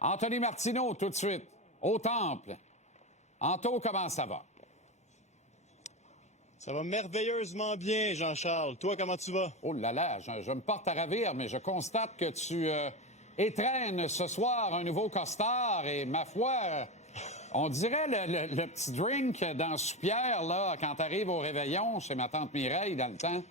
Anthony Martineau, tout de suite, au Temple. Anto, comment ça va? Ça va merveilleusement bien, Jean-Charles. Toi, comment tu vas? Oh là là, je me porte à ravir, mais je constate que tu étrennes ce soir un nouveau costard et, ma foi, on dirait le petit drink dans Soupière, là, quand t'arrives au réveillon chez ma tante Mireille dans le temps.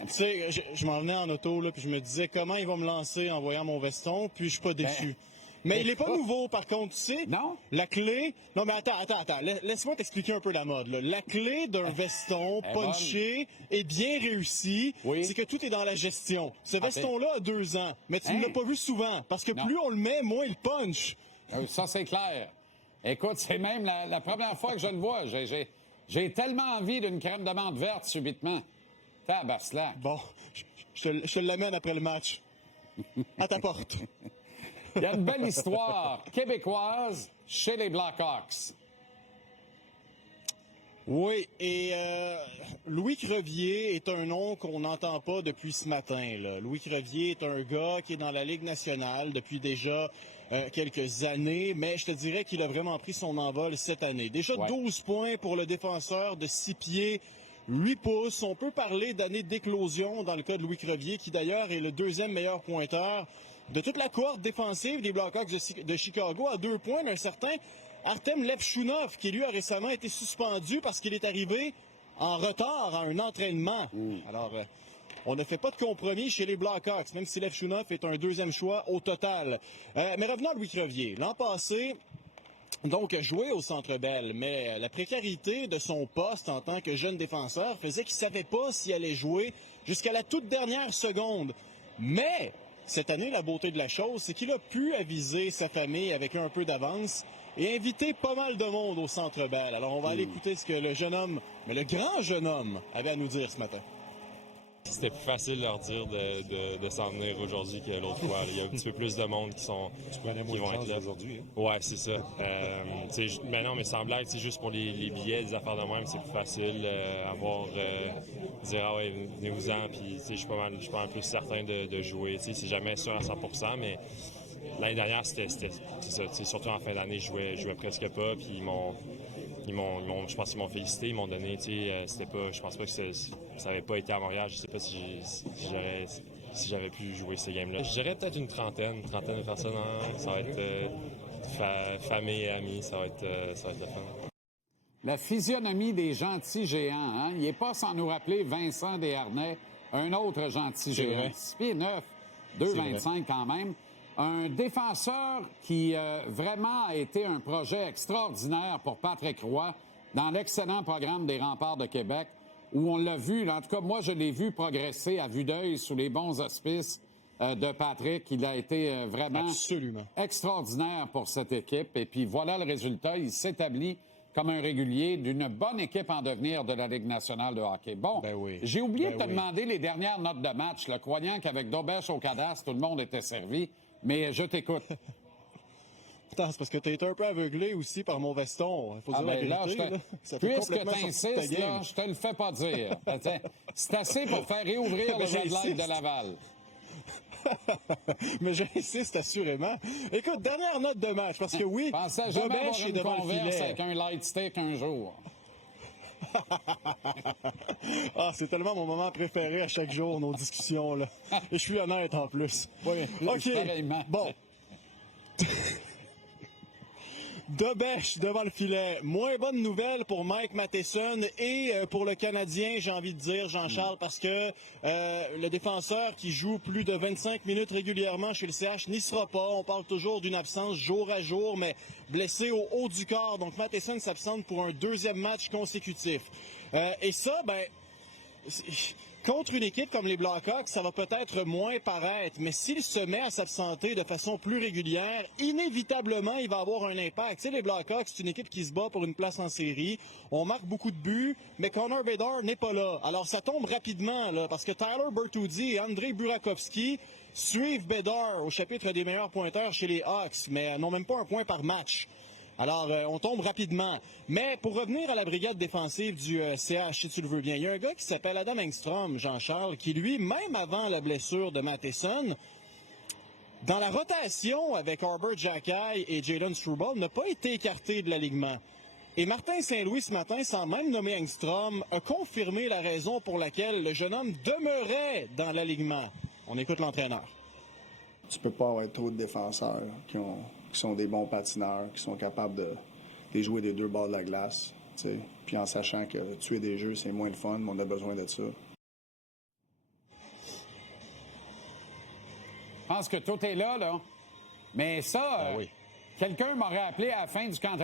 Tu sais, je m'en venais en auto, là, puis je me disais comment il va me lancer en voyant mon veston, puis je suis pas déçu. Mais il est pas nouveau, par contre, tu sais. Non? La clé... Non, mais attends. Laisse-moi t'expliquer un peu la mode, là. La clé d'un veston punché et bien réussi, c'est que tout est dans la gestion. Ce veston-là a 2 ans, mais tu ne l'as pas vu souvent, parce que plus on le met, moins il punch. Ça, c'est clair. Écoute, c'est même la première fois que je le vois. J'ai tellement envie d'une crème de menthe verte, subitement. Tabarnak. Bon, je te l'amène après le match. À ta porte. Il y a une belle histoire québécoise chez les Blackhawks. Oui, et Louis Crevier est un nom qu'on n'entend pas depuis ce matin, là. Louis Crevier est un gars qui est dans la Ligue nationale depuis déjà quelques années, mais je te dirais qu'il a vraiment pris son envol cette année. Déjà 12 points pour le défenseur de 6 pieds, 8 pouces. On peut parler d'année d'éclosion dans le cas de Louis Crevier, qui d'ailleurs est le 2e meilleur pointeur de toute la cohorte défensive des Blackhawks de Chicago, à 2 points d'un certain Artem Levchunov, qui lui a récemment été suspendu parce qu'il est arrivé en retard à un entraînement. Alors, on ne fait pas de compromis chez les Blackhawks, même si Levchunov est un 2e choix au total. Mais revenons à Louis Crevier. L'an passé, donc, joué au Centre Bell, mais la précarité de son poste en tant que jeune défenseur faisait qu'il savait pas s'il allait jouer jusqu'à la toute dernière seconde. Mais cette année, la beauté de la chose, c'est qu'il a pu aviser sa famille avec un peu d'avance et inviter pas mal de monde au Centre Bell. Alors, on va aller écouter ce que le jeune homme, mais le grand jeune homme, avait à nous dire ce matin. C'était plus facile de leur dire de s'en venir aujourd'hui que l'autre fois. Il y a un petit peu plus de monde qui vont être là aujourd'hui. Hein? Ouais, c'est ça. Mais non, mais sans blague, c'est juste pour les billets, des affaires de même, c'est plus facile dire ah ouais, venez-vous-en. Puis je suis pas mal plus certain de jouer. C'est jamais sûr à 100%, mais l'année dernière c'était ça. Surtout en fin d'année, je jouais presque pas. Puis je pense qu'ils m'ont félicité, ils m'ont donné, c'était pas, je pense pas que ça avait pas été à Montréal, je sais pas si j'avais pu jouer ces games-là. Je dirais peut-être une trentaine de personnes, ça va être famille et amis, ça va être le fun. La physionomie des gentils géants, hein? Il n'est pas sans nous rappeler Vincent Desharnais, un autre gentil géant. 6 pieds 9, 2,25 quand même. Un défenseur qui vraiment a été un projet extraordinaire pour Patrick Roy dans l'excellent programme des Remparts de Québec, où on l'a vu, en tout cas moi je l'ai vu progresser à vue d'œil sous les bons auspices de Patrick. Il a été vraiment extraordinaire pour cette équipe. Et puis voilà le résultat, il s'établit comme un régulier d'une bonne équipe en devenir de la Ligue nationale de hockey. Bon, j'ai oublié de te demander les dernières notes de match, là, croyant qu'avec Dobèche au cadastre, tout le monde était servi. Mais je t'écoute. Attends, c'est parce que t'as été un peu aveuglé aussi par mon veston. Faut dire la vérité, là. Puisque t'insistes, là, je te le fais pas dire. C'est assez pour faire réouvrir le Red Light de Laval. Mais j'insiste assurément. Écoute, dernière note de match, parce que oui, pensais jamais avoir une converse avec un light stick un jour. Ah, c'est tellement mon moment préféré à chaque jour, nos discussions, là. Et je suis honnête en plus. Oui, OK, pareillement. Bon. Dobèche devant le filet. Moins bonne nouvelle pour Mike Matheson et pour le Canadien, j'ai envie de dire, Jean-Charles, parce que le défenseur qui joue plus de 25 minutes régulièrement chez le CH n'y sera pas. On parle toujours d'une absence jour à jour, mais blessé au haut du corps. Donc Matheson s'absente pour un 2e match consécutif. Et ça, contre une équipe comme les Blackhawks, ça va peut-être moins paraître, mais s'il se met à s'absenter de façon plus régulière, inévitablement, il va avoir un impact. Tu sais, les Blackhawks, c'est une équipe qui se bat pour une place en série. On marque beaucoup de buts, mais Connor Bedard n'est pas là. Alors, ça tombe rapidement, là, parce que Tyler Bertuzzi et Andrei Burakovsky suivent Bedard au chapitre des meilleurs pointeurs chez les Hawks, mais n'ont même pas un point par match. Alors, on tombe rapidement. Mais pour revenir à la brigade défensive du CH, si tu le veux bien, il y a un gars qui s'appelle Adam Engstrom, Jean-Charles, qui lui, même avant la blessure de Matheson, dans la rotation avec Arbor Xhekaj et Jalen Struble, n'a pas été écarté de l'alignement. Et Martin Saint-Louis, ce matin, sans même nommer Engstrom, a confirmé la raison pour laquelle le jeune homme demeurait dans l'alignement. On écoute l'entraîneur. Tu peux pas avoir trop de défenseurs qui sont des bons patineurs, qui sont capables de jouer des deux bords de la glace. T'sais. Puis en sachant que tuer des jeux, c'est moins le fun, mais on a besoin de ça. Je pense que tout est là. Mais ça, oui. Quelqu'un m'aurait appelé à la fin du camp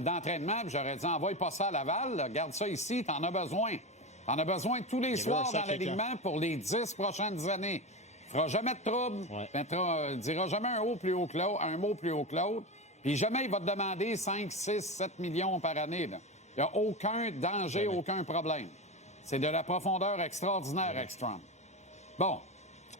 d'entraînement, puis j'aurais dit, envoie pas ça à Laval, là. Garde ça ici, t'en as besoin. T'en as besoin tous les soirs dans l'alignement pour les 10 prochaines années. Fera jamais de trouble, dira jamais un mot plus haut que l'autre, puis jamais il va te demander 5, 6, 7 millions par année. Là. Il n'y a aucun danger, aucun problème. C'est de la profondeur extraordinaire, Ekstrom. Bon.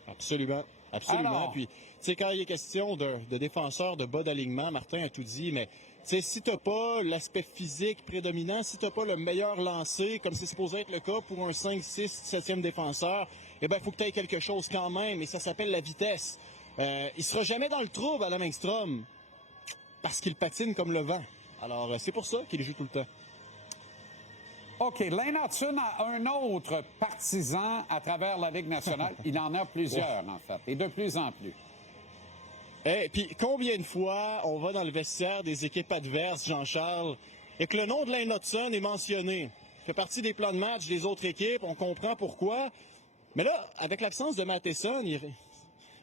Absolument. Alors, Puis, tu sais, quand il est question de défenseurs de bas d'alignement, Martin a tout dit, mais si tu n'as pas l'aspect physique prédominant, si tu n'as pas le meilleur lancé, comme c'est supposé être le cas pour un 5, 6, 7e défenseur, eh bien, il faut que tu aies quelque chose quand même, et ça s'appelle la vitesse. Il sera jamais dans le trouble, Adam Engstrom, parce qu'il patine comme le vent. Alors, c'est pour ça qu'il joue tout le temps. OK. Lane Hutson a un autre partisan à travers la Ligue nationale. Il en a plusieurs, en fait, et de plus en plus. Et puis, combien de fois on va dans le vestiaire des équipes adverses, Jean-Charles, et que le nom de Lane Hutson est mentionné? Il fait partie des plans de match des autres équipes, on comprend pourquoi. Mais là, avec l'absence de Matheson, il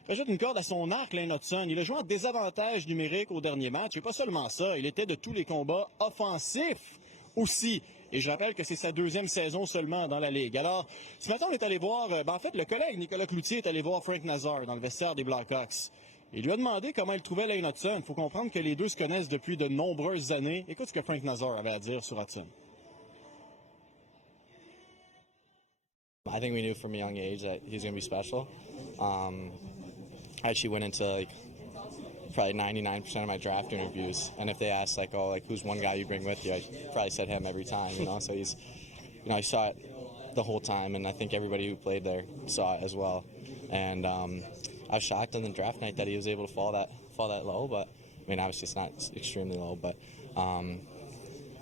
rajoute une corde à son arc, Lane Hutson. Il a joué en désavantage numérique au dernier match. Et pas seulement ça, il était de tous les combats offensifs aussi. Et je rappelle que c'est sa 2e saison seulement dans la Ligue. Alors, ce matin, on est allé voir... en fait, le collègue Nicolas Cloutier est allé voir Frank Nazar dans le vestiaire des Blackhawks. Il lui a demandé comment il trouvait Lane Hutson. Il faut comprendre que les deux se connaissent depuis de nombreuses années. Écoute ce que Frank Nazar avait à dire sur Hutson. I think we knew from a young age that he was going to be special. I actually went into probably 99% of my draft interviews, and if they asked who's one guy you bring with you, I probably said him every time. So he's, I saw it the whole time, and I think everybody who played there saw it as well. And I was shocked on the draft night that he was able to fall that low, but I mean obviously it's not extremely low, but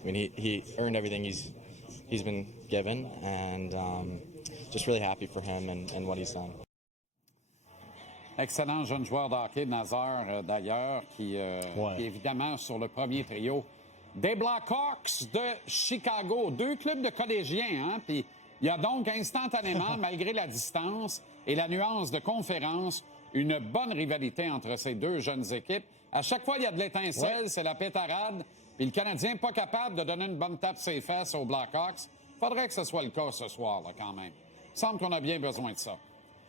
he earned everything he's been given, and just really happy for him and what he's done. Excellent jeune joueur de hockey, Nazar, d'ailleurs, qui est évidemment sur le premier trio des Blackhawks de Chicago. 2 clubs de collégiens, hein? Puis il y a donc instantanément, malgré la distance et la nuance de conférence, une bonne rivalité entre ces deux jeunes équipes. À chaque fois, il y a de l'étincelle, c'est la pétarade. Puis le Canadien n'est pas capable de donner une bonne tape ses fesses aux Blackhawks. Faudrait que ce soit le cas ce soir, là, quand même. Il semble qu'on a bien besoin de ça.